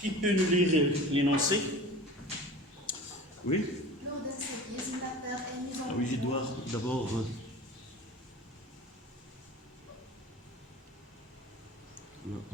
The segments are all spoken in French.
Qui peut nous lire l'énoncé? Oui? Lors d'un séisme, la terre est mise en Ah oui, je dois d'abord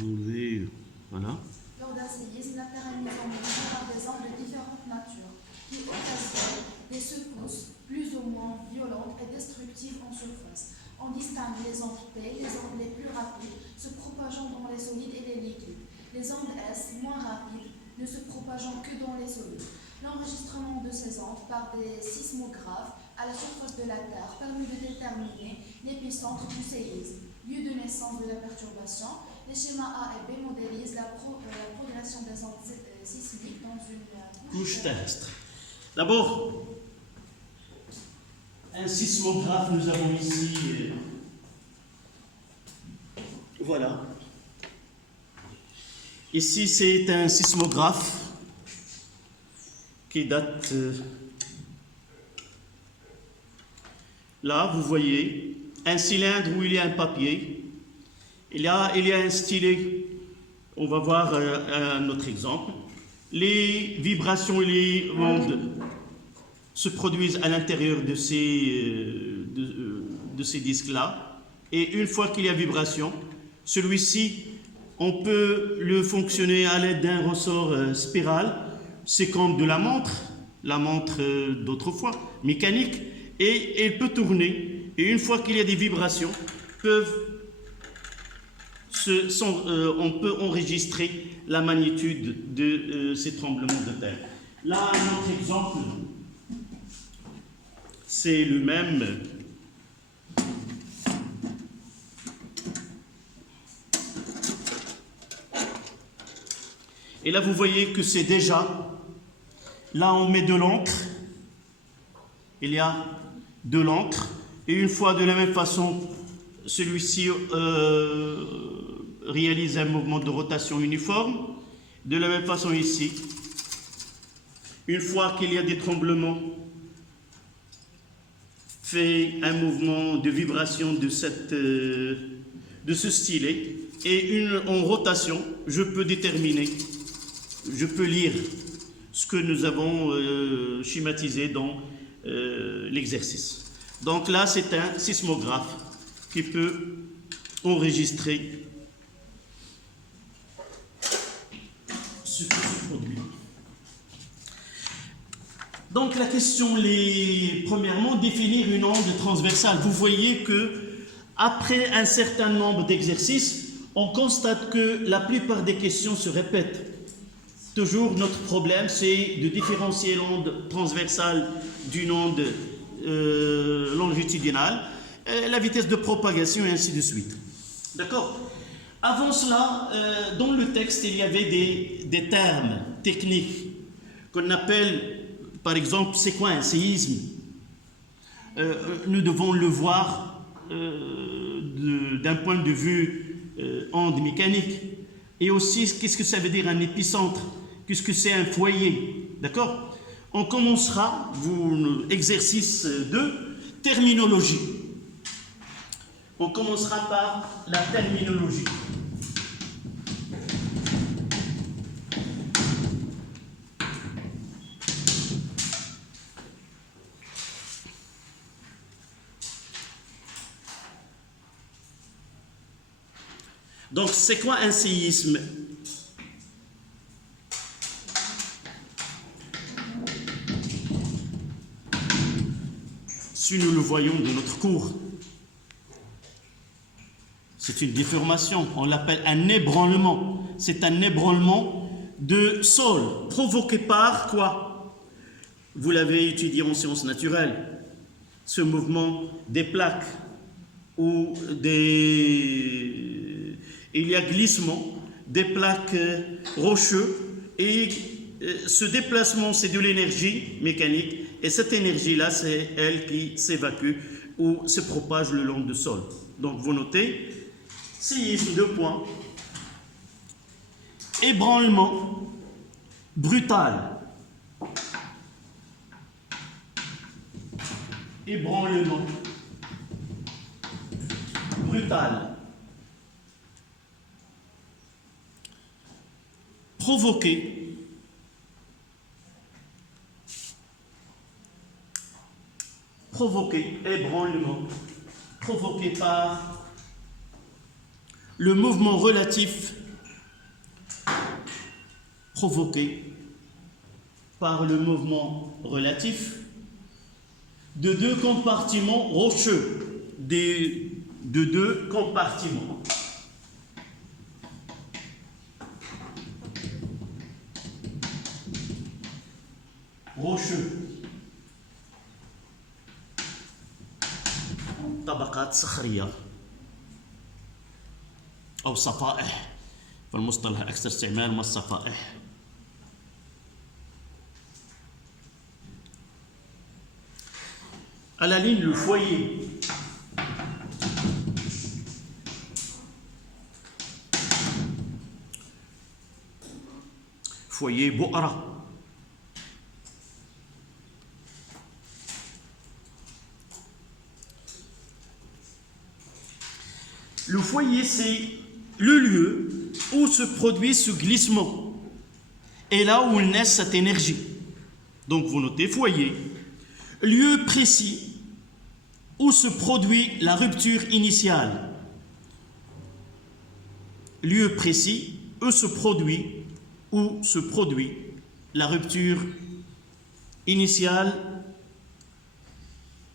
enlever. Voilà. Lors d'un séisme, la terre est mise en mouvement par des ondes de différentes natures, qui occasionnent des secousses plus ou moins violentes et destructives en surface. On distingue les ondes P, les ondes les plus rapides, se propageant dans les solides et les liquides. Les ondes S, moins rapides, ne se propageant que dans les solides. L'enregistrement de ces ondes par des sismographes à la surface de la Terre permet de déterminer l'épicentre du séisme, lieu de naissance de la perturbation. Les schémas A et B modélisent la progression des ondes sismiques dans une Couche terrestre. D'abord, un sismographe, nous avons ici. Voilà. Ici, c'est un sismographe qui date. Là, vous voyez un cylindre où il y a un papier. Il y a un stylet. On va voir un autre exemple. Les vibrations et les ondes se produisent à l'intérieur de ces disques-là. Et une fois qu'il y a vibration, celui-ci, on peut le fonctionner à l'aide d'un ressort spiral. C'est comme de la montre d'autrefois, mécanique, et elle peut tourner. Et une fois qu'il y a des vibrations, on peut enregistrer la magnitude de ces tremblements de terre. Là, un autre exemple, c'est le même. Et là, vous voyez que c'est déjà, là, on met de l'encre. Il y a de l'encre. Et une fois de la même façon, celui-ci réalise un mouvement de rotation uniforme. De la même façon ici, une fois qu'il y a des tremblements, fait un mouvement de vibration de ce stylet. Et en rotation, je peux déterminer, je peux lire ce que nous avons schématisé dans l'exercice. Donc là, c'est un sismographe qui peut enregistrer ce qui se produit. Donc la question, premièrement, définir une onde transversale. Vous voyez que après un certain nombre d'exercices, on constate que la plupart des questions se répètent. Toujours, notre problème, c'est de différencier l'onde transversale d'une onde longitudinale, la vitesse de propagation et ainsi de suite. D'accord? Avant cela, dans le texte, il y avait des termes techniques qu'on appelle, par exemple, c'est quoi un séisme? Nous devons le voir d'un point de vue onde mécanique. Et aussi, qu'est-ce que ça veut dire un épicentre? Qu'est-ce que c'est un foyer? D'accord? On commencera, exercice 2, terminologie. On commencera par la terminologie. Donc, c'est quoi un séisme? Si nous le voyons de notre cours, c'est une déformation, on l'appelle un ébranlement. C'est un ébranlement de sol provoqué par quoi? Vous l'avez étudié en sciences naturelles. Ce mouvement des plaques ou il y a glissement des plaques rocheuses et ce déplacement, c'est de l'énergie mécanique et cette énergie-là, c'est elle qui s'évacue ou se propage le long du sol. Donc, vous notez, séisme, 2 points, ébranlement brutal, ébranlement brutal, provoqué ébranlement, provoqué par le mouvement relatif, de deux compartiments rocheux, de deux compartiments. Rocheux. طبقات صخرية أو صفائح، فالمصطلح أكثر استعمال من الصفائح. À la ligne, le foyer. Foyer بؤرة. Le foyer, c'est le lieu où se produit ce glissement et là où naît cette énergie. Donc vous notez foyer, lieu précis où se produit la rupture initiale. Lieu précis où se produit la rupture initiale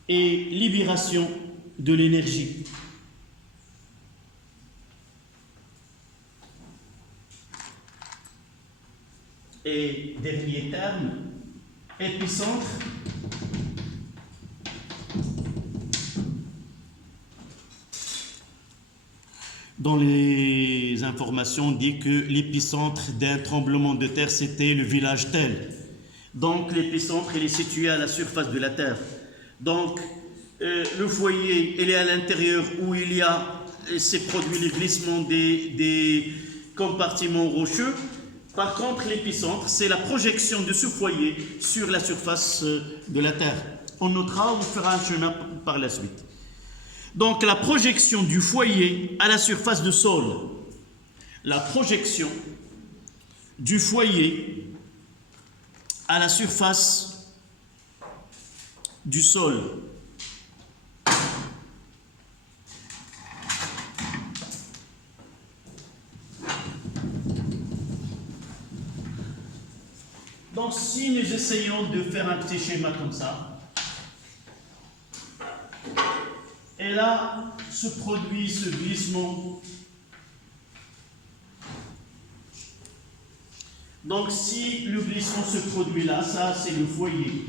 et libération de l'énergie. Et dernier terme, épicentre. Dans les informations, on dit que l'épicentre d'un tremblement de terre, c'était le village tel. Donc l'épicentre, il est situé à la surface de la terre. Donc le foyer, il est à l'intérieur où s'est produit le glissement des compartiments rocheux. Par contre, l'épicentre, c'est la projection de ce foyer sur la surface de la Terre. On notera, on fera un chemin par la suite. Donc, la projection du foyer à la surface du sol. La projection du foyer à la surface du sol. Donc, si nous essayons de faire un petit schéma comme ça, et là se produit ce glissement. Donc, si le glissement se produit là, ça c'est le foyer.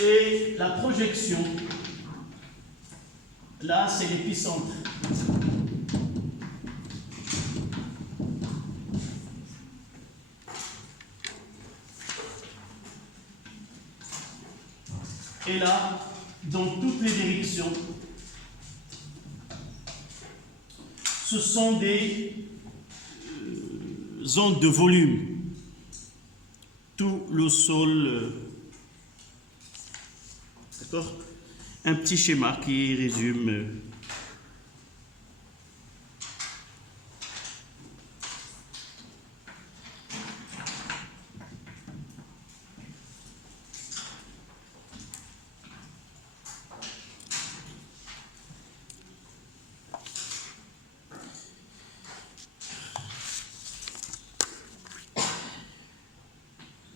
Et la projection, là c'est l'épicentre. Et là, dans toutes les directions, ce sont des zones de volume. Tout le sol, d'accord? Un petit schéma qui résume.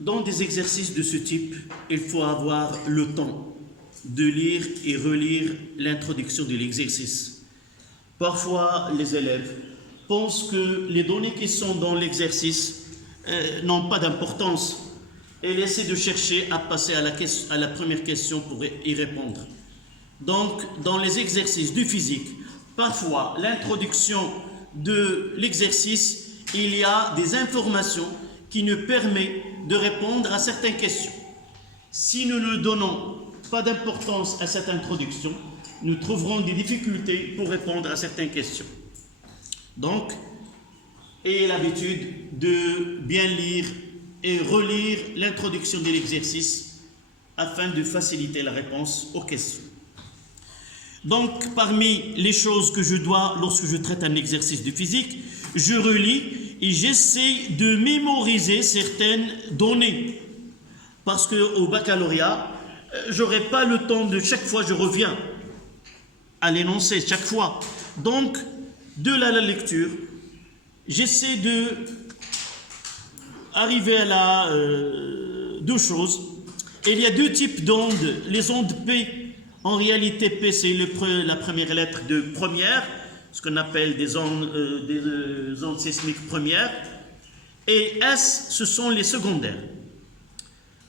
Dans des exercices de ce type, il faut avoir le temps de lire et relire l'introduction de l'exercice. Parfois, les élèves pensent que les données qui sont dans l'exercice n'ont pas d'importance et essaient de chercher à passer à la première question pour y répondre. Donc, dans les exercices de physique, parfois, l'introduction de l'exercice, il y a des informations qui nous permettent de répondre à certaines questions. Si nous ne donnons pas d'importance à cette introduction, nous trouverons des difficultés pour répondre à certaines questions. Donc, ayez l'habitude de bien lire et relire l'introduction de l'exercice afin de faciliter la réponse aux questions. Donc, parmi les choses que je dois, lorsque je traite un exercice de physique, je relis et j'essaie de mémoriser certaines données. Parce qu'au baccalauréat, j'aurai pas le temps de chaque fois, je reviens à l'énoncé chaque fois. Donc, de la lecture, j'essaie de arriver à deux choses. Il y a deux types d'ondes. Les ondes P, en réalité P c'est la première lettre de première, ce qu'on appelle des ondes sismiques premières, et S ce sont les secondaires.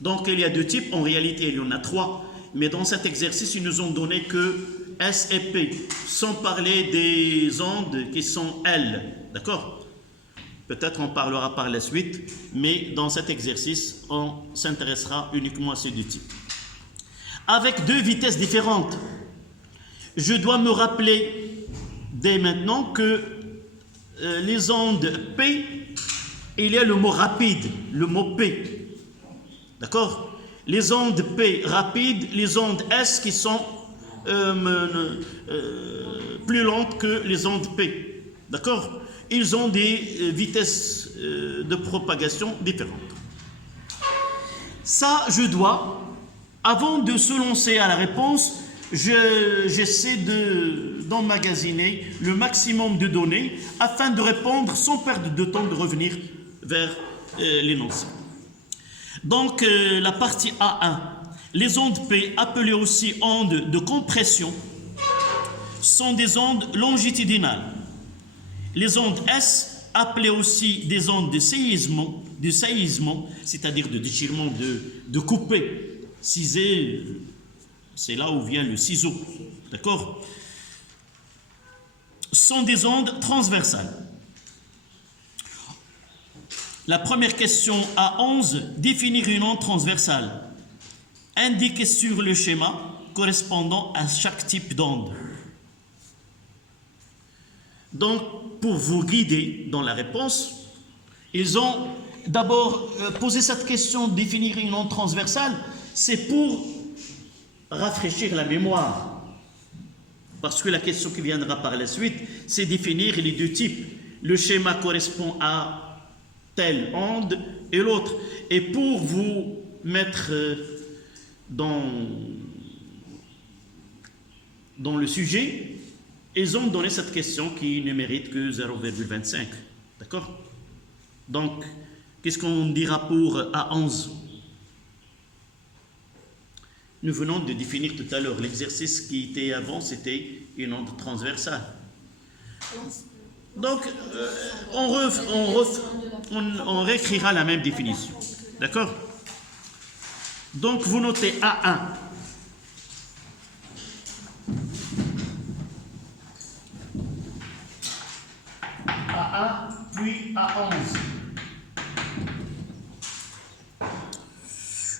Donc il y a deux types, en réalité il y en a trois, mais dans cet exercice ils nous ont donné que S et P, sans parler des ondes qui sont L, d'accord? Peut-être on parlera par la suite, mais dans cet exercice, on s'intéressera uniquement à ces deux types. Avec deux vitesses différentes, je dois me rappeler dès maintenant que les ondes P, il y a le mot rapide, le mot P. D'accord? Les ondes P rapides, les ondes S qui sont plus lentes que les ondes P. D'accord? Ils ont des vitesses de propagation différentes. Ça, je dois, avant de se lancer à la réponse, j'essaie d'emmagasiner le maximum de données afin de répondre sans perdre de temps de revenir vers l'énoncé. Donc, la partie A1, les ondes P, appelées aussi ondes de compression, sont des ondes longitudinales. Les ondes S, appelées aussi des ondes de saillisement, c'est-à-dire de déchirement, de couper. Ciser, c'est là où vient le ciseau, d'accord? Sont des ondes transversales. La première question A11, définir une onde transversale. Indiquer sur le schéma correspondant à chaque type d'onde. Donc, pour vous guider dans la réponse, ils ont d'abord posé cette question de définir une onde transversale, c'est pour rafraîchir la mémoire. Parce que la question qui viendra par la suite, c'est définir les deux types. Le schéma correspond à telle onde et l'autre. Et pour vous mettre dans le sujet, ils ont donné cette question qui ne mérite que 0,25. D'accord? Donc, qu'est-ce qu'on dira pour A11? Nous venons de définir tout à l'heure l'exercice qui était avant, c'était une onde transversale. Donc, on réécrira la même définition. D'accord? Donc, vous notez A1. A1, puis A11.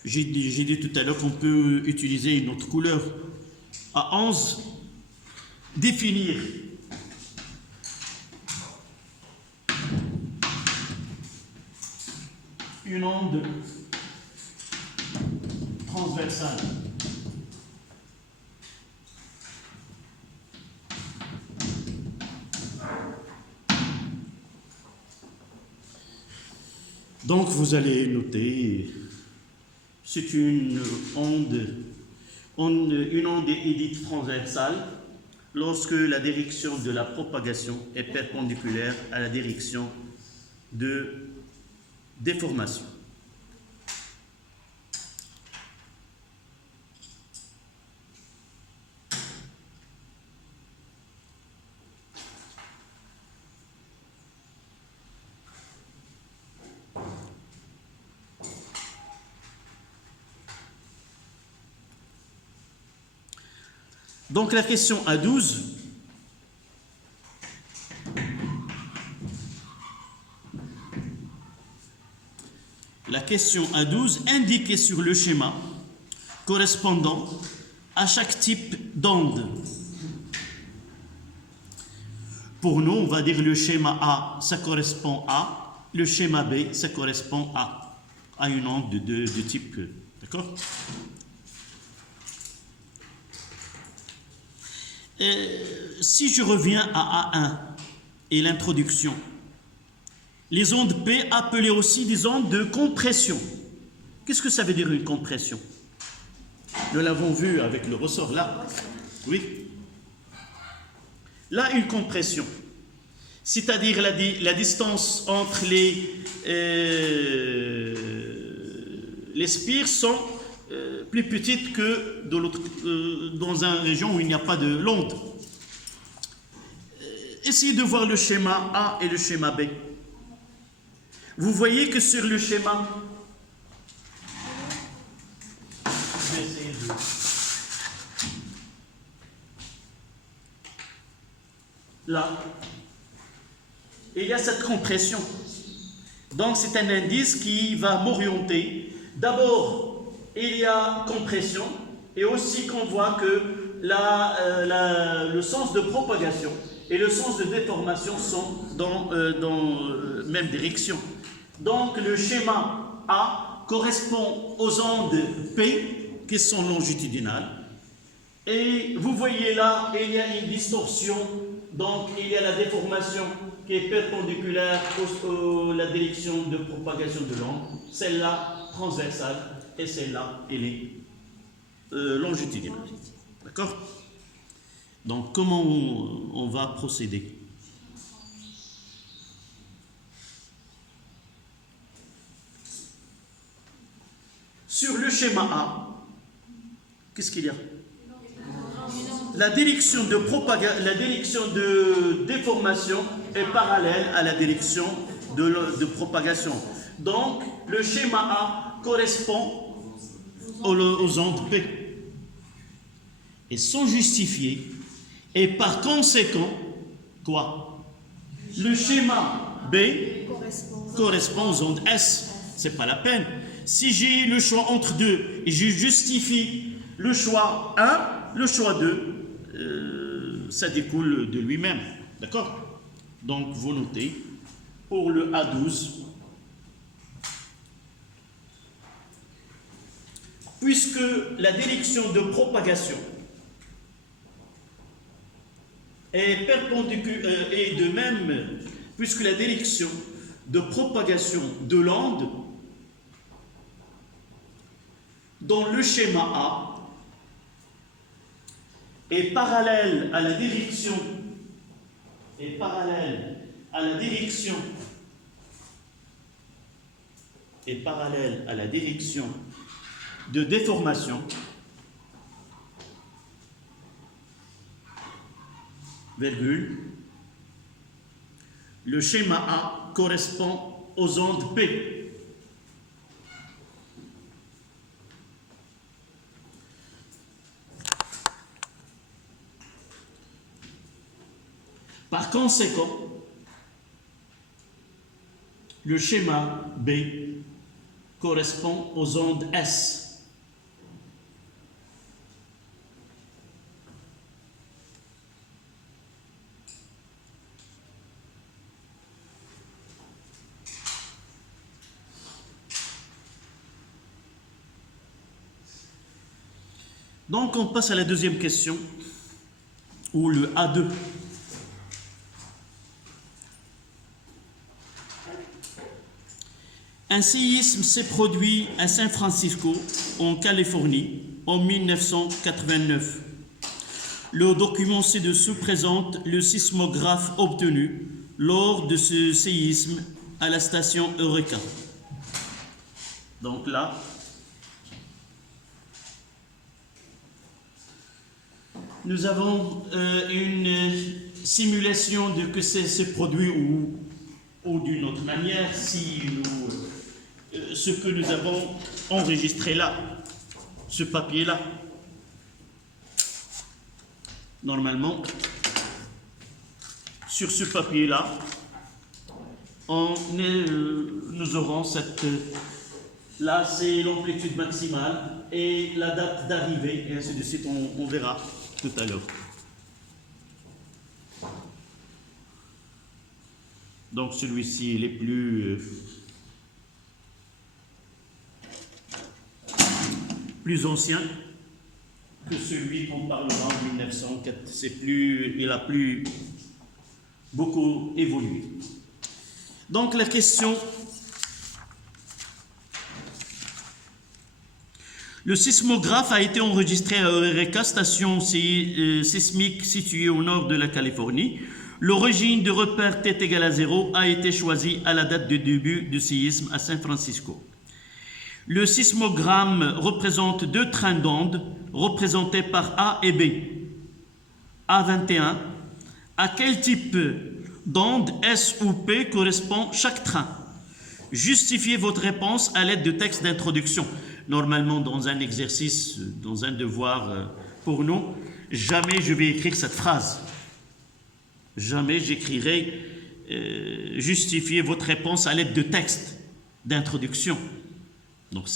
J'ai dit tout à l'heure qu'on peut utiliser une autre couleur. A11, définir. Une onde transversale. Donc vous allez noter, c'est une onde est dite transversale lorsque la direction de la propagation est perpendiculaire à la direction de déformation. Donc la question A12, indiquez sur le schéma correspondant à chaque type d'onde. Pour nous, on va dire le schéma A, ça correspond à, le schéma B, ça correspond à une onde de type E. D'accord? Si je reviens à A1 et l'introduction, les ondes P appelées aussi des ondes de compression. Qu'est-ce que ça veut dire une compression? Nous l'avons vu avec le ressort là. Oui. Là, une compression. C'est-à-dire la distance entre les spires sont plus petites que dans une région où il n'y a pas de l'onde. Essayez de voir le schéma A et le schéma B. Vous voyez que sur le schéma, je vais essayer de... Là, il y a cette compression. Donc c'est un indice qui va m'orienter. D'abord, il y a compression et aussi qu'on voit que le sens de propagation et le sens de déformation sont dans même direction. Donc le schéma A correspond aux ondes P qui sont longitudinales. Et vous voyez là, il y a une distorsion, donc il y a la déformation qui est perpendiculaire à la direction de propagation de l'onde, celle-là transversale et celle-là, elle est longitudinale. D'accord? Donc comment on va procéder? Sur le schéma A, qu'est-ce qu'il y a? La direction de déformation est parallèle à la direction de propagation. Donc, le schéma A correspond aux ondes P. Et sont justifiés. Et par conséquent, quoi? Le schéma B correspond aux ondes S. C'est pas la peine. Si j'ai le choix entre deux et je justifie le choix 1, le choix 2, ça découle de lui-même. D'accord? Donc, vous notez, pour le A12, puisque la direction de propagation est perpendiculaire, et de même, puisque la direction de propagation de l'onde dans le schéma A est parallèle à la direction de déformation, virgule, le schéma A correspond aux ondes P. Par conséquent, le schéma B correspond aux ondes S. Donc on passe à la deuxième question, ou le A2. Un séisme s'est produit à San Francisco, en Californie, en 1989. Le document ci-dessous présente le sismographe obtenu lors de ce séisme à la station Eureka. Donc là, nous avons une simulation de que c'est ce produit ou d'une autre manière, si ce que nous avons enregistré là, ce papier-là. Normalement, sur ce papier-là, nous aurons cette... Là, c'est l'amplitude maximale et la date d'arrivée, et ainsi de suite, on verra tout à l'heure. Donc celui-ci, il est plus ancien. que celui qu'on parlera en 1904. Il a plus beaucoup évolué. Donc la question, le sismographe a été enregistré à Eureka, station sismique située au nord de la Californie. L'origine de repère t égale à 0 a été choisie à la date de début du séisme à San Francisco. Le sismogramme représente deux trains d'ondes représentés par A et B. A21, à quel type d'onde S ou P correspond chaque train? Justifiez votre réponse à l'aide de textes d'introduction. Normalement, dans un exercice, dans un devoir pour nous, jamais je vais écrire cette phrase. Jamais j'écrirai justifiez votre réponse à l'aide de textes d'introduction. Donc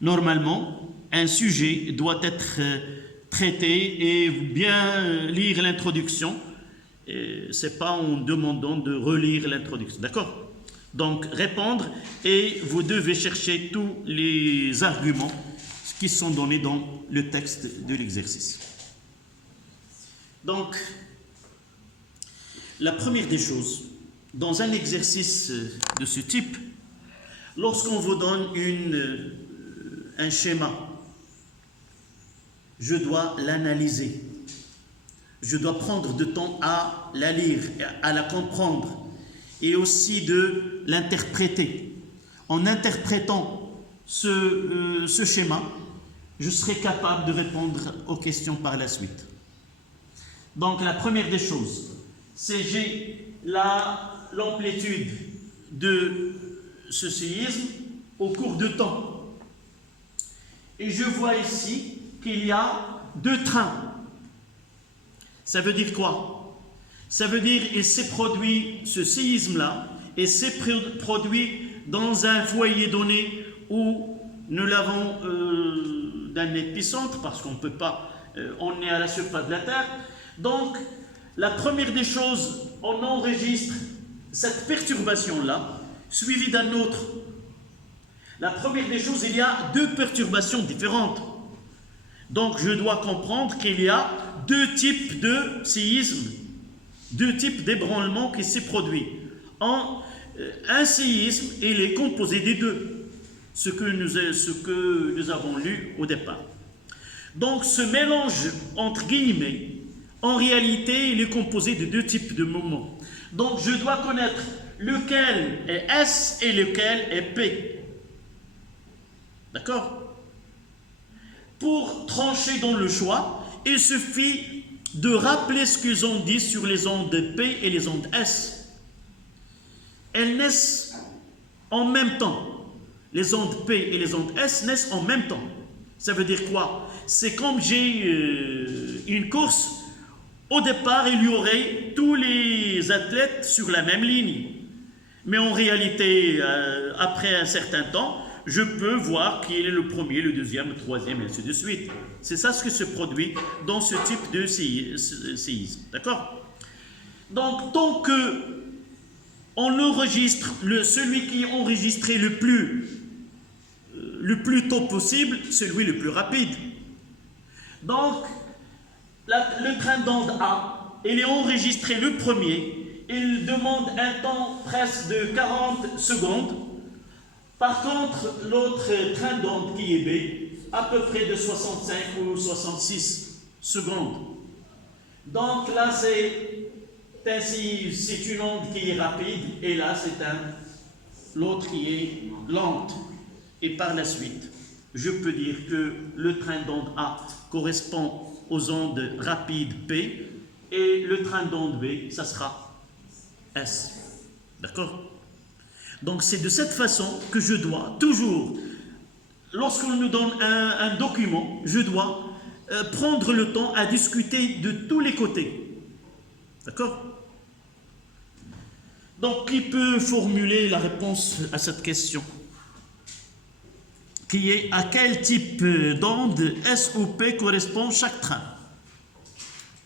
normalement, un sujet doit être traité et bien lire l'introduction. C'est pas en demandant de relire l'introduction, d'accord? Donc répondre et vous devez chercher tous les arguments qui sont donnés dans le texte de l'exercice. Donc, la première des choses, dans un exercice de ce type, lorsqu'on vous donne un schéma, je dois l'analyser. Je dois prendre du temps à la lire, à la comprendre et aussi de l'interpréter. En interprétant ce schéma, je serai capable de répondre aux questions par la suite. Donc la première des choses, c'est j'ai l'amplitude de ce séisme au cours de temps. Et je vois ici qu'il y a deux trains. Ça veut dire quoi? Ça veut dire qu'il s'est produit ce séisme-là et s'est produit dans un foyer donné où nous l'avons d'un épicentre parce qu'on ne peut pas, on est à la surface de la Terre. Donc, la première des choses, on enregistre cette perturbation-là, suivie d'un autre. La première des choses, il y a deux perturbations différentes. Donc, je dois comprendre qu'il y a deux types de séismes, deux types d'ébranlements qui s'est produit. Un séisme, il est composé des deux, ce que nous avons lu au départ. Donc, ce mélange entre guillemets, en réalité, il est composé de deux types de mouvements. Donc, je dois connaître lequel est S et lequel est P. D'accord? Pour trancher dans le choix, il suffit de rappeler ce qu'ils ont dit sur les ondes P et les ondes S. Elles naissent en même temps. Les ondes P et les ondes S naissent en même temps. Ça veut dire quoi? C'est comme j'ai une course. Au départ, il y aurait tous les athlètes sur la même ligne. Mais en réalité, après un certain temps, je peux voir qui est le premier, le deuxième, le troisième, et ainsi de suite. C'est ça ce qui se produit dans ce type de séisme. D'accord? Donc, tant que on enregistre celui qui est enregistré le plus tôt possible, celui le plus rapide. Donc, le train d'onde A, il est enregistré le premier, il demande un temps presque de 40 secondes. Par contre, l'autre train d'onde qui est B, à peu près de 65 ou 66 secondes. Donc là, c'est une onde qui est rapide, et là, c'est l'autre qui est lente. Et par la suite, je peux dire que le train d'onde A correspond aux ondes rapides P, et le train d'onde B, ça sera S. D'accord? Donc c'est de cette façon que je dois toujours, lorsqu'on nous donne un document, je dois prendre le temps à discuter de tous les côtés. D'accord? Donc qui peut formuler la réponse à cette question? Qui est à quel type d'onde S ou P correspond chaque train?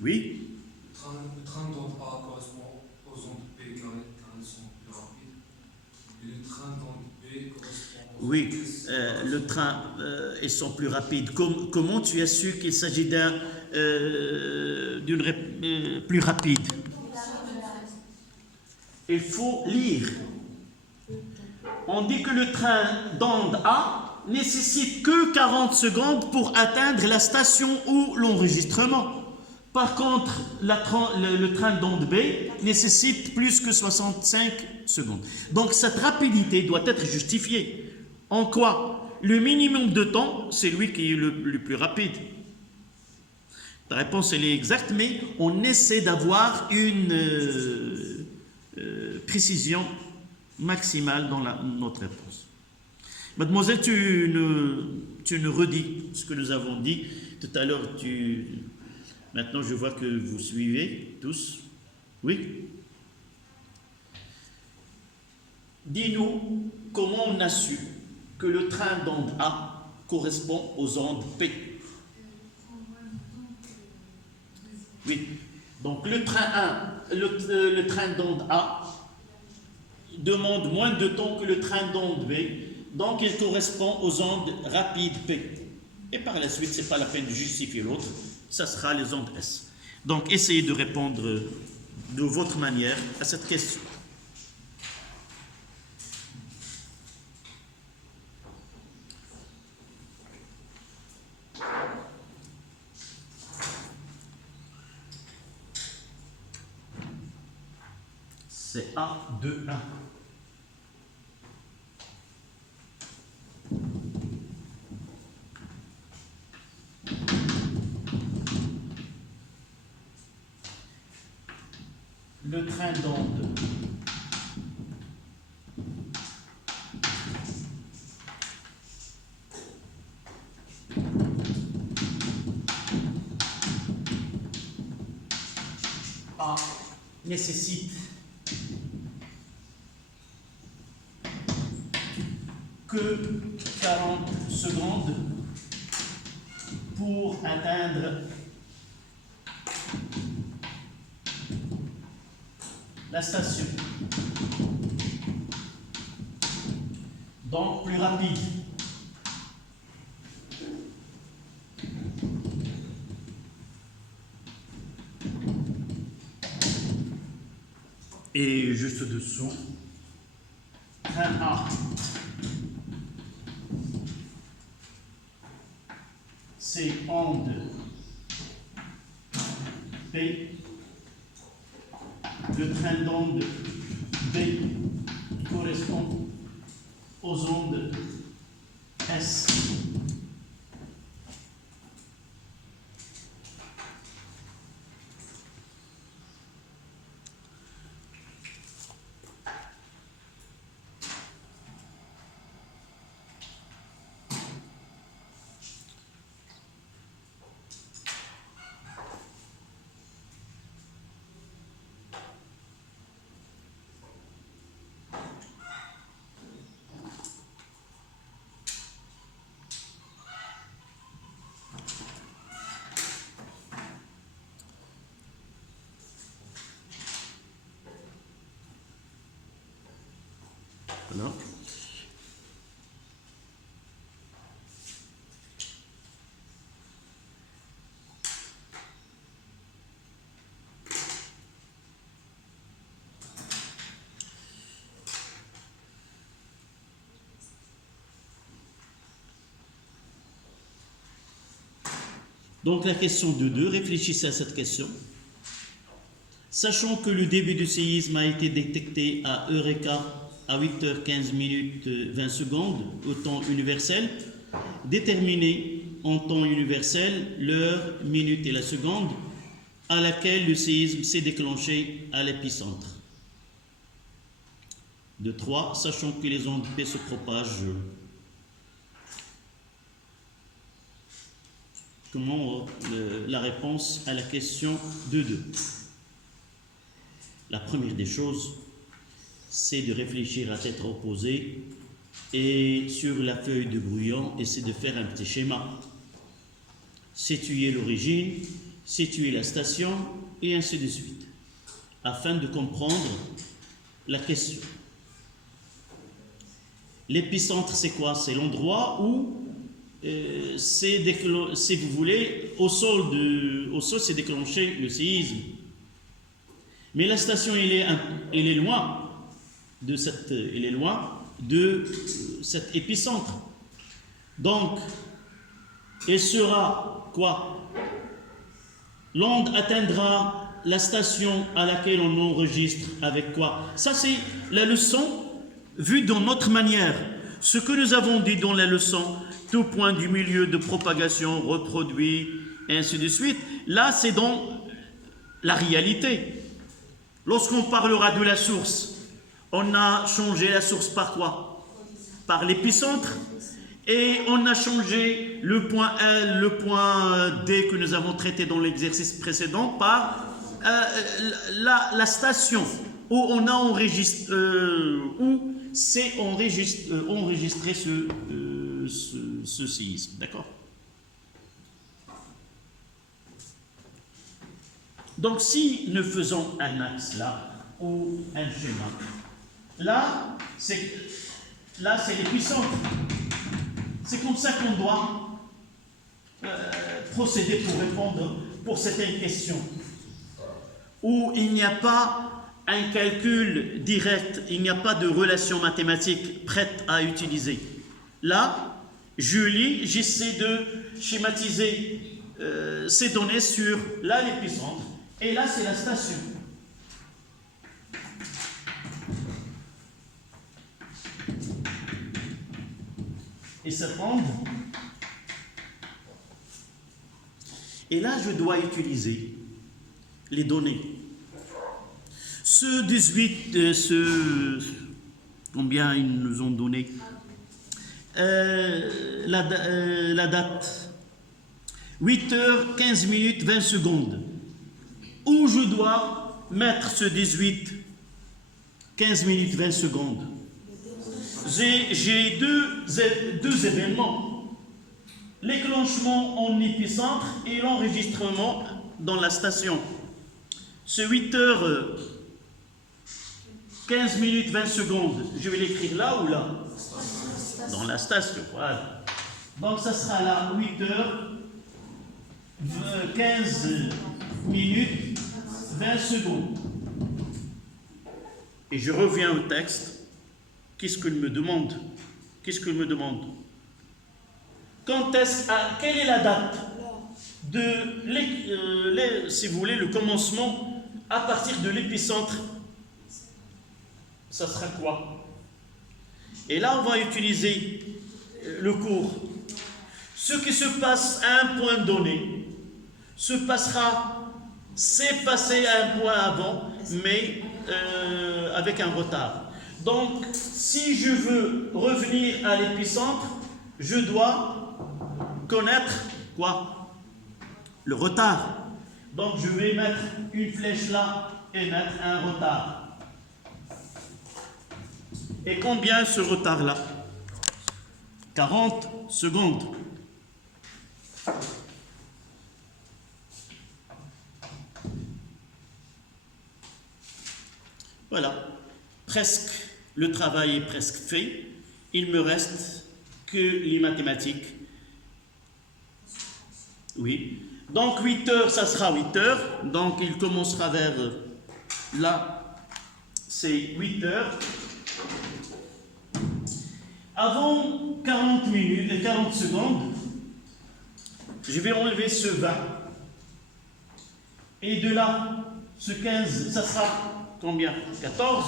Oui? Le train d'onde A correspond aux ondes P car elles sont plus rapides. Et le train d'onde B correspond Oui, le train, ils sont plus rapides. Comment tu as su qu'il s'agit plus rapide? Il faut lire. On dit que le train d'onde A nécessite que 40 secondes pour atteindre la station ou l'enregistrement. Par contre, le train d'onde B nécessite plus que 65 secondes. Donc cette rapidité doit être justifiée. En quoi? Le minimum de temps, c'est lui qui est le plus rapide. La réponse, elle est exacte, mais on essaie d'avoir une précision maximale dans notre réponse. Mademoiselle, tu nous redis ce que nous avons dit. Tout à l'heure, maintenant, je vois que vous suivez tous. Oui? Dis-nous comment on a su que le train d'onde A correspond aux ondes P. Oui. Donc le train d'onde A demande moins de temps que le train d'onde B. Donc il correspond aux ondes rapides P. Et par la suite, ce n'est pas la peine de justifier l'autre. Ça sera les ondes S. Donc essayez de répondre de votre manière à cette question. C'est A, 2, 1. Le train d'onde A nécessite que 40 secondes pour atteindre la station. Donc plus rapide. Et juste dessous, train A. C'est onde B. Le train d'onde B correspond aux ondes S. Voilà. Donc la question de 2, réfléchissez à cette question. Sachant que le début du séisme a été détecté à Eureka à 8h15 minutes 20 secondes au temps universel, déterminez en temps universel l'heure, minute et la seconde à laquelle le séisme s'est déclenché à l'épicentre. De 3, sachant que les ondes P se propagent. Comment la réponse à la question de 2. La première des choses, c'est de réfléchir à tête reposée et sur la feuille de brouillon, essayer de faire un petit schéma. Situer l'origine, situer la station et ainsi de suite, afin de comprendre la question. L'épicentre, c'est quoi? C'est l'endroit où, si vous voulez, au sol, s'est déclenché le séisme. Mais la station, elle est loin de cet épicentre. Donc, elle sera quoi? L'onde atteindra la station à laquelle on enregistre avec quoi? Ça, c'est la leçon vue dans notre manière. Ce que nous avons dit dans la leçon, tout point du milieu de propagation reproduit, et ainsi de suite. Là, c'est dans la réalité. Lorsqu'on parlera de la source, on a changé la source par quoi? Par l'épicentre. Et on a changé le point L, le point D que nous avons traité dans l'exercice précédent par la station où on a enregistré, où c'est enregistré ce séisme. D'accord? Donc si nous faisons un axe là, ou un schéma, là c'est l'épicentre. C'est comme ça qu'on doit procéder pour répondre pour certaines questions, où il n'y a pas un calcul direct, il n'y a pas de relation mathématique prête à utiliser. Là, je lis, j'essaie de schématiser ces données sur là l'épicentre, et là c'est la station. Et cette onde. Et là, je dois utiliser les données. Ce 18, combien ils nous ont donné? La date. 8h, 15 minutes, 20 secondes. Où je dois mettre ce 18, 15 minutes, 20 secondes? J'ai deux événements, l'éclenchement en épicentre et l'enregistrement dans la station. Ce 8h 15 minutes 20 secondes, je vais l'écrire là ou là? Dans la station, voilà. Donc ça sera là 8h 15 minutes 20 secondes. Et je reviens au texte. Qu'est-ce qu'il me demande? Quelle est la date de, si vous voulez, le commencement à partir de l'épicentre? Ça sera quoi? Et là, on va utiliser le cours. Ce qui se passe à un point donné s'est passé à un point avant, mais avec un retard. Donc, si je veux revenir à l'épicentre, je dois connaître quoi? Le retard. Donc, je vais mettre une flèche là et mettre un retard. Et combien ce retard-là? 40 secondes. Voilà. Presque. Le travail est presque fait. Il me reste que les mathématiques. Oui. Donc 8 heures, ça sera 8 heures. Donc il commencera vers là. C'est 8 heures. Avant 40 minutes et 40 secondes, je vais enlever ce 20. Et de là, ce 15, ça sera combien? 14.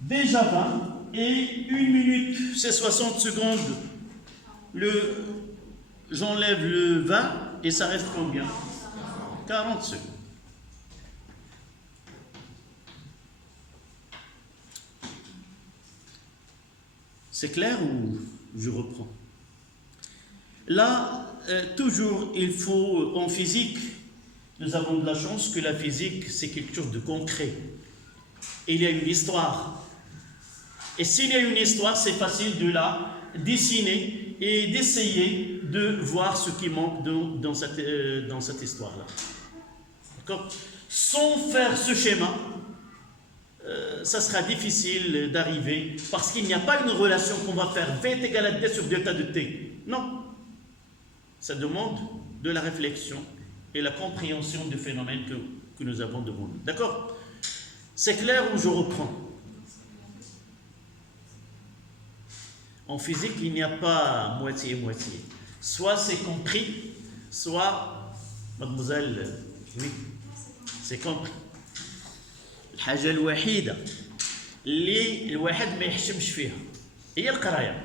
Déjà 20, et 1 minute, c'est 60 secondes. J'enlève le 20, et ça reste combien? 40 secondes. C'est clair ou je reprends? Là, toujours, il faut, en physique, nous avons de la chance que la physique, c'est quelque chose de concret. Il y a une histoire. Et s'il y a une histoire, c'est facile de la dessiner et d'essayer de voir ce qui manque dans cette histoire-là. D'accord? Sans faire ce schéma, ça sera difficile d'arriver parce qu'il n'y a pas une relation qu'on va faire V est égal à D sur delta de T. Non. Ça demande de la réflexion et la compréhension du phénomène que nous avons devant nous. D'accord? C'est clair où je reprends? En physique, il n'y a pas moitié-moitié. Soit c'est compris, soit, mademoiselle, oui, c'est compris. الحاجة الوحيدة اللي الواحد ما يحشمش فيها هي القراية.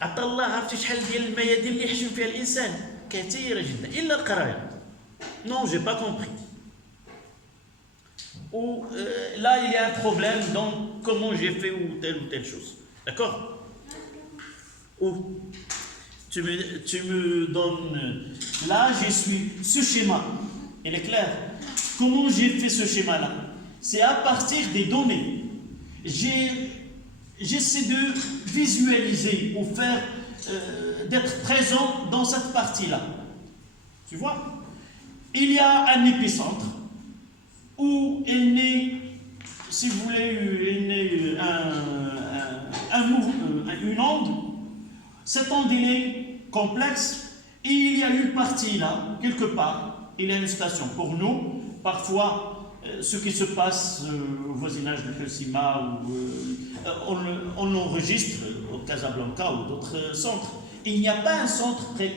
عطا الله عرفتي شحال ديال الميادين اللي يحشم فيها الإنسان كثيرة جدا إلا القراية. Non, j'ai pas compris. Ou là il y a un problème dans comment j'ai fait ou telle chose. D'accord? Ou tu me donnes là je suis ce schéma. Il est clair? Comment j'ai fait ce schéma-là? C'est à partir des données. J'essaie de visualiser ou faire d'être présent dans cette partie-là. Tu vois? Il y a un épicentre où est né, si vous voulez, est né une onde. Cette onde est complexe et il y a une partie là, quelque part, il y a une station. Pour nous, parfois, ce qui se passe au voisinage de Pelsima, on l'enregistre au Casablanca ou d'autres centres. Il n'y a pas un centre près.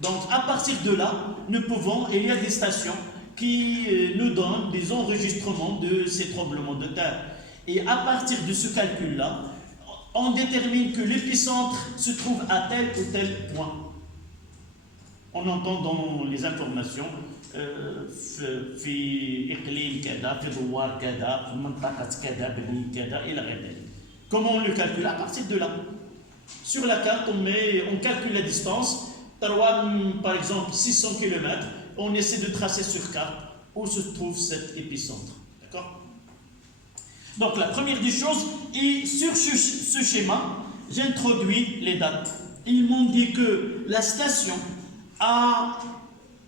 Donc, à partir de là, nous pouvons, il y a des stations qui nous donnent des enregistrements de ces tremblements de terre. Et à partir de ce calcul-là, on détermine que l'épicentre se trouve à tel ou tel point. On entend dans les informations في إقليم كذا في دوار كذا في منطقة كذا بني كذا إلى غير ذلك. Comment on le calcule? À partir de là. Sur la carte, on calcule la distance. Par exemple, 600 km, on essaie de tracer sur carte où se trouve cet épicentre. D'accord? Donc la première des choses, et sur ce schéma, j'introduis les dates. Ils m'ont dit que la station a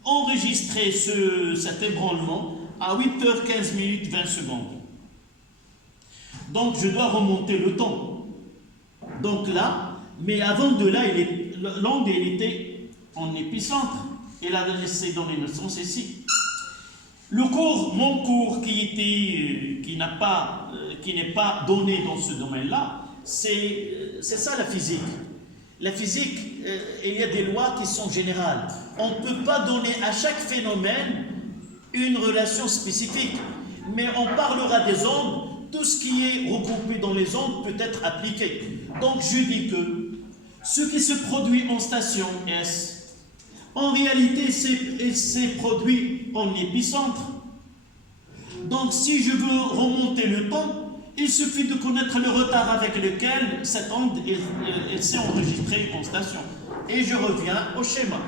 enregistré cet ébranlement à 8h15 minutes 20 secondes. Donc je dois remonter le temps. Donc là, mais avant de là, l'onde était en épicentre. Il a laissé dans les naissances ici. Mon cours qui n'est pas donné dans ce domaine-là, c'est ça la physique. La physique, il y a des lois qui sont générales. On ne peut pas donner à chaque phénomène une relation spécifique, mais on parlera des ondes, tout ce qui est regroupé dans les ondes peut être appliqué. Donc je dis que ce qui se produit en station S, en réalité c'est produit en épicentre. Donc si je veux remonter le temps, il suffit de connaître le retard avec lequel cette onde s'est enregistrée en station. Et je reviens au schéma.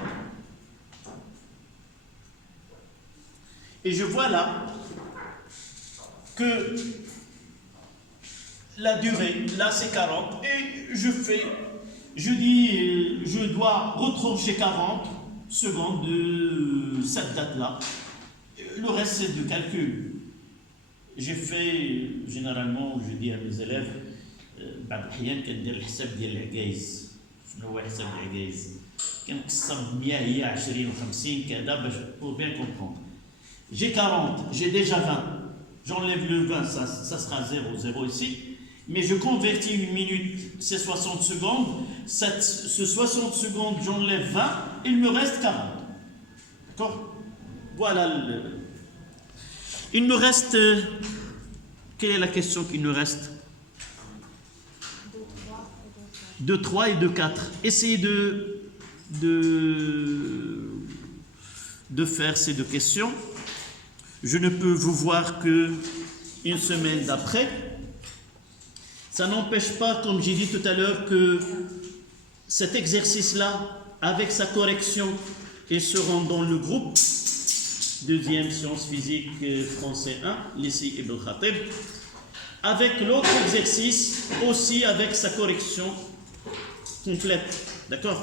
Et je vois là que la durée, là c'est 40, et je dis, je dois retrancher 40 secondes de cette date-là. Le reste c'est du calcul. J'ai fait, généralement, je dis à mes élèves, بعض الأحيان كندير الحساب ديال العكايز. شنو هو حساب العكايز؟ كنقسم 100 هي 20 و50 كذا باش pour bien comprendre. J'ai 40, j'ai déjà 20. J'enlève le 20, ça sera 0 ici. Mais je convertis une minute, c'est 60 secondes. Ce 60 secondes, j'enlève 20, il me reste 40. D'accord? Voilà. Il me reste... quelle est la question qui nous reste? 2, 3 et 2, 4. Essayez de faire ces deux questions. Je ne peux vous voir qu'une semaine d'après. Ça n'empêche pas, comme j'ai dit tout à l'heure, que cet exercice-là, avec sa correction, et seront dans le groupe deuxième sciences physiques français 1, lycée Ibn Khatib, avec l'autre exercice aussi avec sa correction complète. D'accord?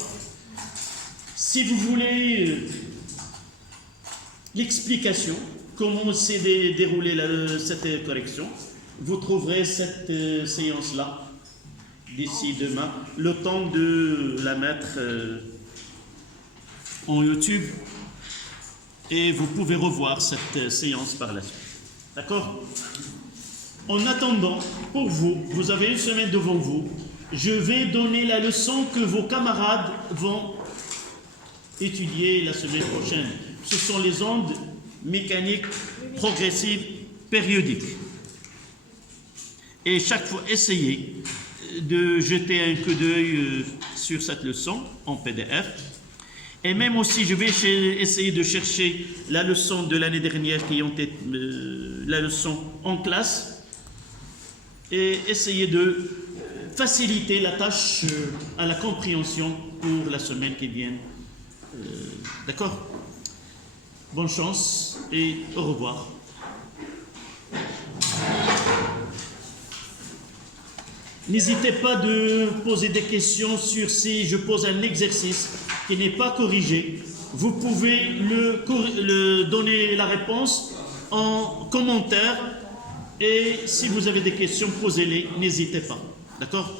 Si vous voulez l'explication, comment s'est déroulée cette correction, vous trouverez cette séance-là d'ici demain, le temps de la mettre en YouTube et vous pouvez revoir cette séance par la suite. D'accord? En attendant, pour vous, vous avez une semaine devant vous, je vais donner la leçon que vos camarades vont étudier la semaine prochaine. Ce sont les ondes mécaniques progressives périodiques. Et chaque fois, essayez de jeter un coup d'œil sur cette leçon en PDF. Et même aussi, je vais essayer de chercher la leçon de l'année dernière qui ont été la leçon en classe et essayer de faciliter la tâche à la compréhension pour la semaine qui vient. D'accord? Bonne chance et au revoir. N'hésitez pas de poser des questions sur si je pose un exercice qui n'est pas corrigé. Vous pouvez le donner la réponse en commentaire et si vous avez des questions, posez-les, n'hésitez pas. D'accord?